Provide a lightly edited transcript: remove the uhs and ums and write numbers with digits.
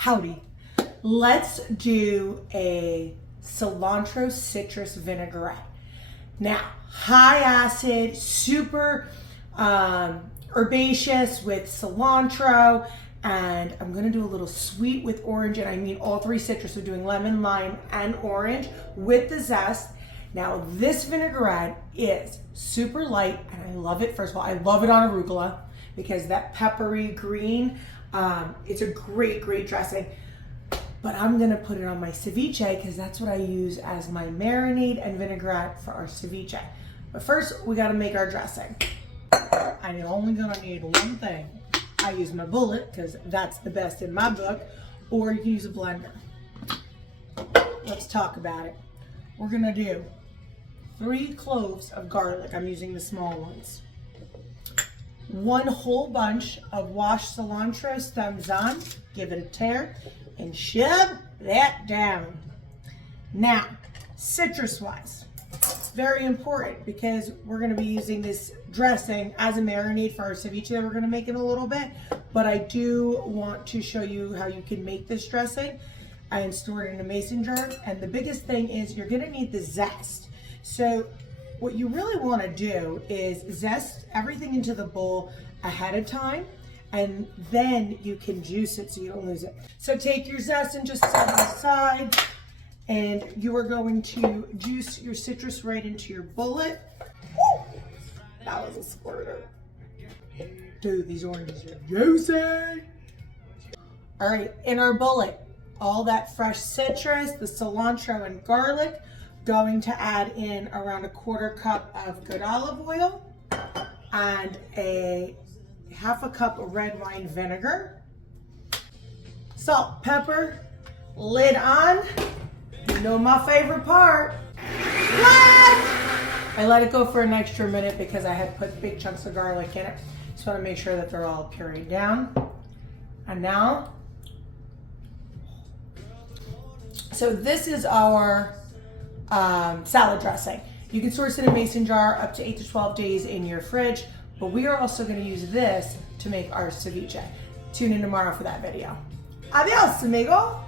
Howdy. Let's do a cilantro citrus vinaigrette. Now, high acid, super herbaceous with cilantro, and I'm gonna do a little sweet with orange, and I mean all three citrus. We're doing lemon, lime, and orange with the zest. Now, this vinaigrette is super light, and I love it. First of all, I love it on arugula because that peppery green, it's a great, great dressing. But I'm gonna put it on my ceviche because that's what I use as my marinade and vinaigrette for our ceviche. But first, we gotta make our dressing. I'm only gonna need one thing. I use my bullet because that's the best in my book, or you can use a blender. Let's talk about it. We're gonna do 3 cloves of garlic. I'm using the small ones. 1 whole bunch of washed cilantro stems on. Give it a tear and shove that down. Now, citrus-wise, it's very important because we're gonna be using this dressing as a marinade for our ceviche that we're gonna make in a little bit, but I do want to show you how you can make this dressing and store it in a mason jar. And the biggest thing is you're gonna need the zest. So what you really wanna do is zest everything into the bowl ahead of time, and then you can juice it so you don't lose it. So take your zest and just set it aside, and you are going to juice your citrus right into your bullet. Woo! That was a squirter. Dude, these oranges are juicy. All right, in our bullet, all that fresh citrus, the cilantro and garlic, going to add in around 1/4 cup of good olive oil and a 1/2 cup of red wine vinegar, salt, pepper, lid on. You know my favorite part. What? I let it go for an extra minute because I had put big chunks of garlic in it. Just want to make sure that they're all pureed down. And now, so this is our salad dressing. You can store it in a mason jar up to 8 to 12 days in your fridge, but we are also going to use this to make our ceviche. Tune in tomorrow for that video. Adios, amigo.